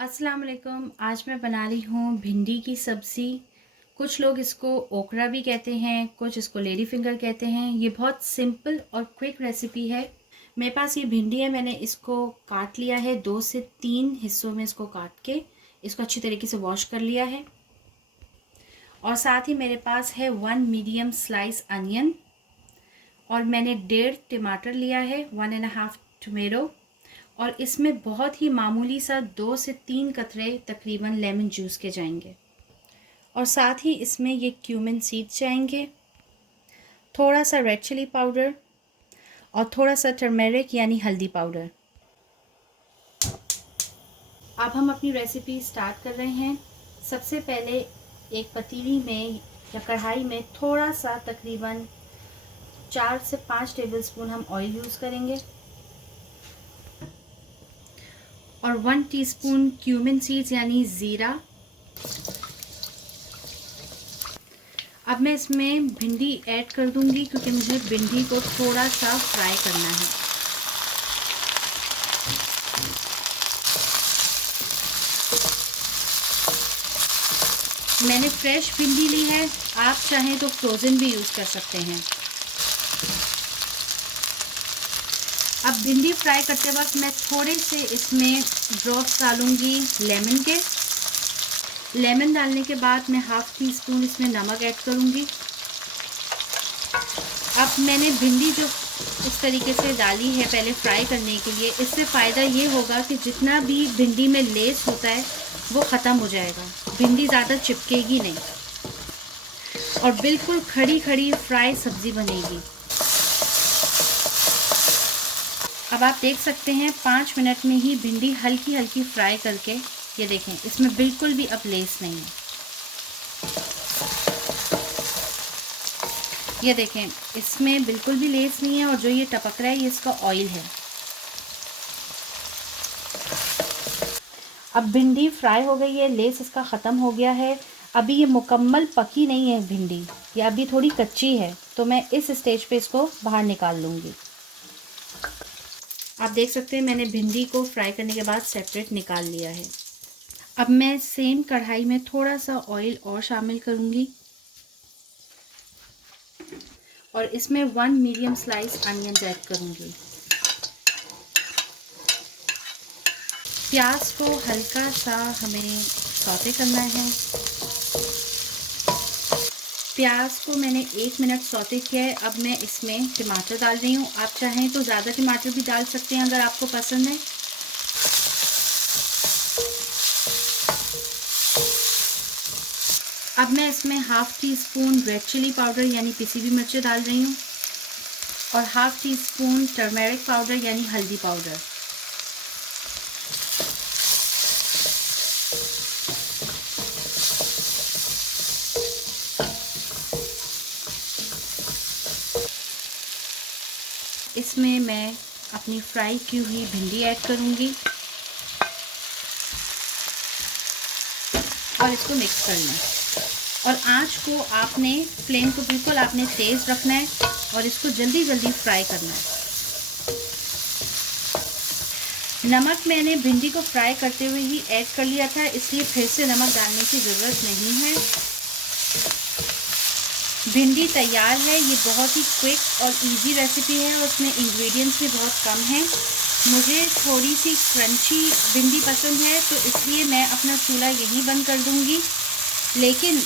अस्सलाम वालेकुम। आज मैं बना रही हूँ भिंडी की सब्ज़ी। कुछ लोग इसको ओकरा भी कहते हैं, कुछ इसको लेडी फिंगर कहते हैं। ये बहुत सिंपल और क्विक रेसिपी है। मेरे पास ये भिंडी है, मैंने इसको काट लिया है, 2 से 3 हिस्सों में इसको काट के इसको अच्छी तरीके से वॉश कर लिया है। और साथ ही मेरे पास है 1 मीडियम स्लाइस अनियन, और मैंने 1.5 टमाटर लिया है, 1.5 टोमेटो, और इसमें बहुत ही मामूली सा 2 से 3 कतरे तकरीबन लेमन जूस के जाएंगे। और साथ ही इसमें ये क्यूमिन सीड्स जाएंगे, थोड़ा सा रेड चिली पाउडर और थोड़ा सा टर्मेरिक यानी हल्दी पाउडर। अब हम अपनी रेसिपी स्टार्ट कर रहे हैं। सबसे पहले एक पतीली में या कढ़ाई में थोड़ा सा तकरीबन 4 से 5 टेबलस्पून हम ऑयल यूज़ करेंगे, और 1 टीस्पून क्यूमिन सीड्स यानी ज़ीरा। अब मैं इसमें भिंडी ऐड कर दूंगी क्योंकि मुझे भिंडी को थोड़ा सा फ्राई करना है। मैंने फ्रेश भिंडी ली है, आप चाहें तो फ्रोज़न भी यूज़ कर सकते हैं। अब भिंडी फ्राई करते वक्त मैं थोड़े से इसमें ड्रॉप्स डालूंगी लेमन के। लेमन डालने के बाद मैं 1/2 टीस्पून इसमें नमक ऐड करूंगी। अब मैंने भिंडी जो इस तरीके से डाली है पहले फ्राई करने के लिए, इससे फ़ायदा ये होगा कि जितना भी भिंडी में लेस होता है वो ख़त्म हो जाएगा, भिंडी ज़्यादा चिपकेगी नहीं और बिल्कुल खड़ी खड़ी फ्राई सब्ज़ी बनेगी। अब आप देख सकते हैं 5 मिनट में ही भिंडी हल्की हल्की फ्राई करके, ये देखें इसमें बिल्कुल भी अब लेस नहीं है। ये देखें इसमें बिल्कुल भी लेस नहीं है, और जो ये टपक रहा है ये इसका ऑयल है। अब भिंडी फ्राई हो गई है, लेस इसका ख़त्म हो गया है। अभी ये मुकम्मल पकी नहीं है भिंडी, ये अभी थोड़ी कच्ची है, तो मैं इस स्टेज पे इसको बाहर निकाल लूँगी। आप देख सकते हैं मैंने भिंडी को फ्राई करने के बाद सेपरेट निकाल लिया है। अब मैं सेम कढ़ाई में थोड़ा सा ऑयल और शामिल करूँगी, और इसमें 1 मीडियम स्लाइस अनियन ऐड करूँगी। प्याज को हल्का सा हमें सौते करना है। प्याज को मैंने 1 मिनट सौते किया है। अब मैं इसमें टमाटर डाल रही हूँ। आप चाहें तो ज़्यादा टमाटर भी डाल सकते हैं अगर आपको पसंद है। अब मैं इसमें 1/2 टीस्पून रेड चिली पाउडर यानी पिसी हुई मिर्चें डाल रही हूँ, और 1/2 टीस्पून टर्मेरिक पाउडर यानी हल्दी पाउडर। इसमें मैं अपनी फ्राई की हुई भिंडी ऐड करूँगी और इसको मिक्स करना है। और आंच को आपने, फ्लेम को बिल्कुल आपने तेज़ रखना है और इसको जल्दी जल्दी फ्राई करना है। नमक मैंने भिंडी को फ्राई करते हुए ही ऐड कर लिया था, इसलिए फिर से नमक डालने की ज़रूरत नहीं है। भिंडी तैयार है। ये बहुत ही क्विक और इजी रेसिपी है, और उसमें इंग्रेडिएंट्स भी बहुत कम हैं। मुझे थोड़ी सी क्रंची भिंडी पसंद है, तो इसलिए मैं अपना चूल्हा यहीं बंद कर दूँगी। लेकिन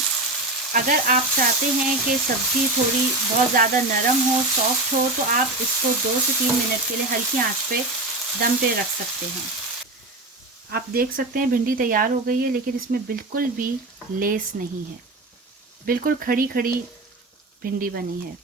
अगर आप चाहते हैं कि सब्ज़ी थोड़ी बहुत ज़्यादा नरम हो, सॉफ्ट हो, तो आप इसको 2 से 3 मिनट के लिए हल्की आंच पे दम पे रख सकते हैं। आप देख सकते हैं भिंडी तैयार हो गई है, लेकिन इसमें बिल्कुल भी लेस नहीं है, बिल्कुल खड़ी खड़ी भिंडी बनी है।